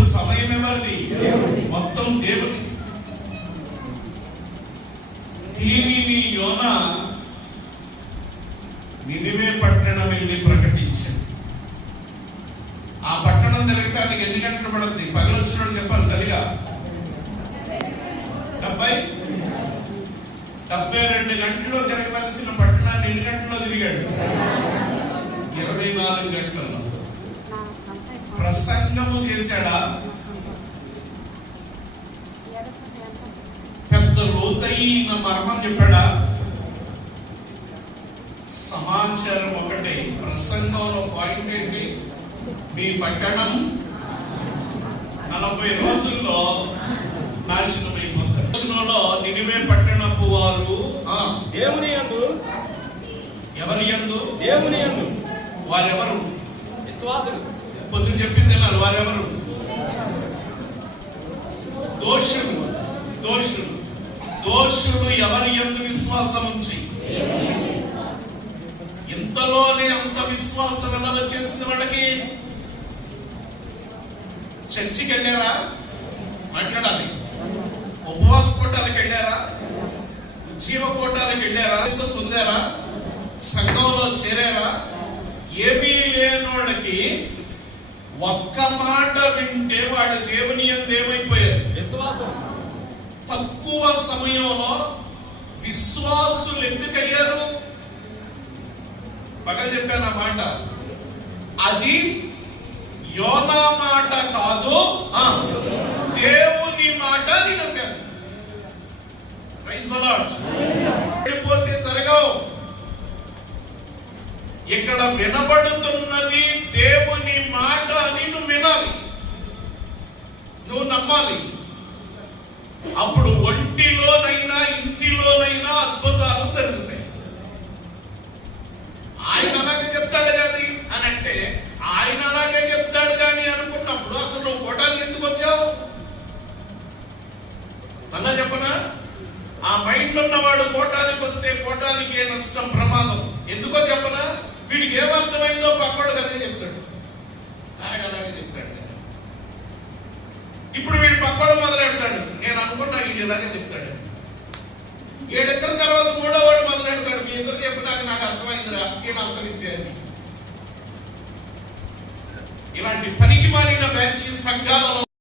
ఇప్పుడు సమయం ఎవరిది? మొత్తం దేవుడి దీనిని యోన నినివే పట్టణం వెళ్ళి ప్రకటించింది. ఆ పట్టణం తిరగటానికి ఎన్ని గంటలు పడుతుంది పగలు వచ్చినోడు చెప్పాలి తల్లిగా. డెబ్బై? డెబ్బై రెండు గంటల్లో తిరగవలసిన పట్టణాన్ని ఎన్ని గంటల్లో తిరిగాడు? ఇరవై నాలుగు గంటల్లో. ప్రసంగము చేశాడా పెద్ద లోతైన మర్మం చెప్పాడా సమాచారం ఒకటే ప్రసంగంలో పాయింట్ ఏంటి మీ పట్టణం నలభై రోజుల్లో నాశనం అయిపోతారు రోజులలో నినివే పట్టణపు వారు దేవుని యందు ఎవరి యందు దేవుని యందు వారెవరు విశ్వాసులు పొద్దున చెప్పింది వెళ్ళాలి వారెవరు? దోషులు దోషులు. దోషులు ఎవరి ఎందు విశ్వాసం ఉంచి? ఇంతలోనే అంత విశ్వాసం వెలవ చేసింది వాళ్ళకి. చర్చికి వెళ్ళారా మాట్లాడాలి. ఉపవాస కోటాలకు వెళ్ళారా? జీవ కోటాలకు వెళ్ళారా? పొందారా? సంఘంలో చేరారా? ఏమి ఒక్క మాట వింటే వాడు దేవుని ఏమైపోయారు విశ్వాసం. తక్కువ సమయంలో విశ్వాసులు ఎందుకయ్యారు? పగ చెప్పాను ఆ మాట. అది యోనా మాట కాదు. ఆ, దేవుని మాట అని నమ్మారు. Lord. వెళ్ళిపోతే జరగవు. ఇక్కడ వినబడుతున్నది దేవుని మాట అని నువ్వు వినాలి. నువ్వు నమ్మాలి. అప్పుడు ఒంటిలోనైనా ఇంటిలోనైనా అద్భుతాలు జరుగుతాయి. ఆయన అలాగే చెప్తాడు కానీ అని అంటే ఆయన అలాగే చెప్తాడు కానీ అనుకున్నప్పుడు అసలు నువ్వు కోటానికి ఎందుకు వచ్చావు? అలా చెప్పనా? ఆ మైండ్ ఉన్నవాడు కోటానికి వస్తే కోటానికి ఏ నష్టం ప్రమాదం. ఎందుకో చెప్పనా? వీడికి ఏమర్థమైందో పక్కోడు అదే చెప్తాడు ఆయన అలాగే చెప్తాడు ఇప్పుడు వీడు పక్కోడు మొదలెడతాడు నేను అనుకున్నా వీడు ఇలాగే చెప్తాడు. ఏడిద్దరు తర్వాత మూడో వాడు మొదలెడతాడు మీ ఇద్దరు చెప్పినాక నాకు అర్థమైందిరా. వీళ్ళు అంతరింతే అని. ఇలాంటి పనికి మారిన బ్యాచ్ సంఘాలలో